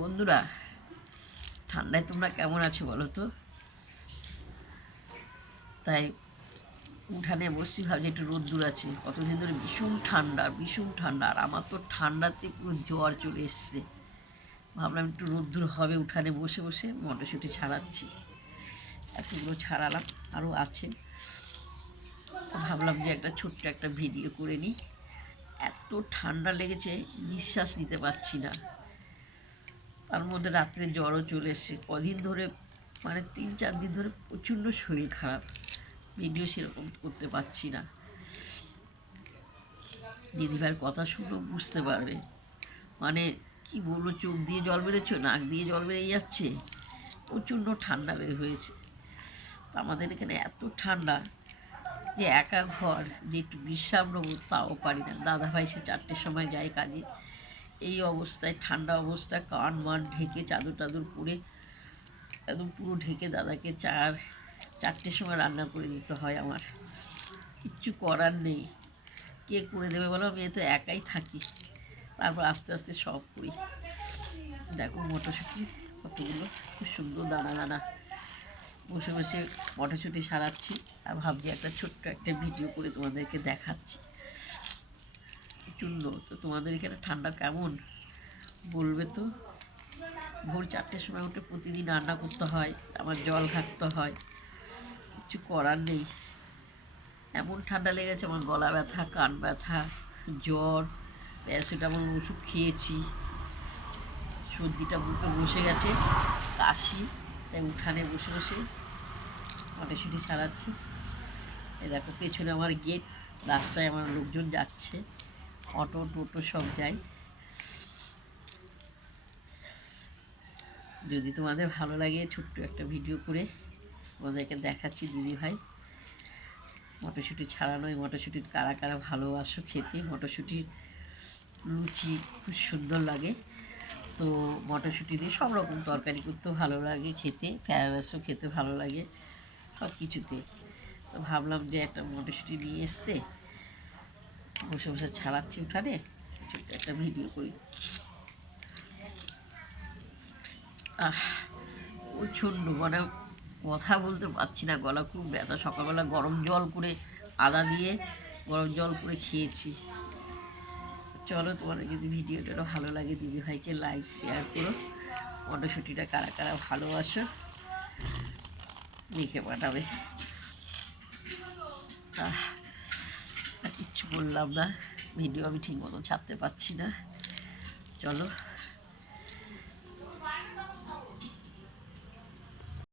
বন্ধুরা, ঠান্ডায় তোমরা কেমন আছো বলো তো? তাই উঠানে বসছি, ভাবছি একটু রোদ্দুর আছে। কতদিন ধরে ভীষণ ঠান্ডা, আর আমার তো ঠান্ডাতে পুরো জ্বর চলে এসছে। ভাবলাম একটু রোদ্দুর হবে, উঠানে বসে বসে মটরশুঁটি ছাড়াচ্ছি। এতগুলো ছাড়ালাম, আরও আছে। তো ভাবলাম যে ছোট্ট একটা ভিডিও করে নিই। এত ঠান্ডা লেগেছে, নিঃশ্বাস নিতে পারছি না। তার মধ্যে রাত্রে জ্বরও চলে এসছে কদিন ধরে, মানে 3-4 দিন ধরে প্রচণ্ড শরীর খারাপ। ভিডিও সেরকম করতে পারছি না। দিদিভাইয়ের কথা শুনেও বুঝতে পারবে, মানে কি বলবো, চোখ দিয়ে জল বেরোচ্ছে, নাক দিয়ে জল বেরিয়ে যাচ্ছে। প্রচণ্ড ঠান্ডা বের হয়েছে। আমাদের এখানে এত ঠান্ডা যে একা ঘর, যে একটু বিশ্রাম নেবো তাও পারি না। দাদাভাই সে 4টের সময় যায় কাজে। এই অবস্থায়, ঠান্ডা অবস্থায় কান মান ঢেকে, চাদর টাদর পরে একদম পুরো ঢেকে দাদাকে 4টের সময় রান্না করে দিতে হয় আমার। কিচ্ছু করার নেই। কে করে দেবে বলো? আমি তো একাই থাকি। তারপর আস্তে আস্তে সব করি। দেখো মটরশুঁটি কতগুলো, খুব সুন্দর দানা দানা। বসে বসে মটরশুঁটি সারাচ্ছি, আর ভাবছি ছোট্ট একটা ভিডিও করে তোমাদেরকে দেখাচ্ছি। প্রচণ্ড। তো তোমাদের এখানে ঠান্ডা কেমন বলবে তো? ভোর 4টের সময় উঠে প্রতিদিন রান্না করতে হয়, আমার জল ঘাটতে হয়। কিছু করার নেই। এমন ঠান্ডা লেগেছে, আমার গলা ব্যথা, কান ব্যথা, জ্বর। প্যারাসিটামল ওষুধ খেয়েছি, সর্দিটা বুকে বসে গেছে, কাশি। তাই উঠানে বসে বসে মটরশুঁটি ছাড়াচ্ছি। এই দেখো পেছনে আমার গেট, রাস্তায় আমার লোকজন যাচ্ছে, অটো টোটো সব যায়। যদি তোমাদের ভালো লাগে, ছোট্ট একটা ভিডিও করে তোমাদেরকে দেখাচ্ছি। দিদিভাই মটরশুঁটি ছাড়ানো, এই মটরশুঁটি কারা কারা ভালোবাসো খেতে। মটরশুঁটির লুচি খুব সুন্দর লাগে। তো মটরশুঁটি দিয়ে সব রকম তরকারি করতেও ভালো লাগে খেতে, ফ্রায়েড রাইসও খেতে ভালো লাগে, সব কিছুতে। তো ভাবলাম যে একটা মটরশুঁটি নিয়ে এসছে, বসে বসে ছাড়াচ্ছি উঠানে, ছোট্ট একটা ভিডিও করি। প্রচণ্ড, মানে কথা বলতে পারছি না, গলা খুব ব্যথা। সকালবেলা গরম জল করে, আদা দিয়ে গরম জল করে খেয়েছি। চলো, তোমাদের যদি ভিডিওটা ভালো লাগে, দিদিভাইকে লাইক শেয়ার করো। মটরশুঁটিটা কারা কারা ভালোবাসো লিখে পাঠাবে। আর কিচ্ছু বললাম না, ভিডিও আমি ঠিক মতো ছাড়তে পারছি না। চলো।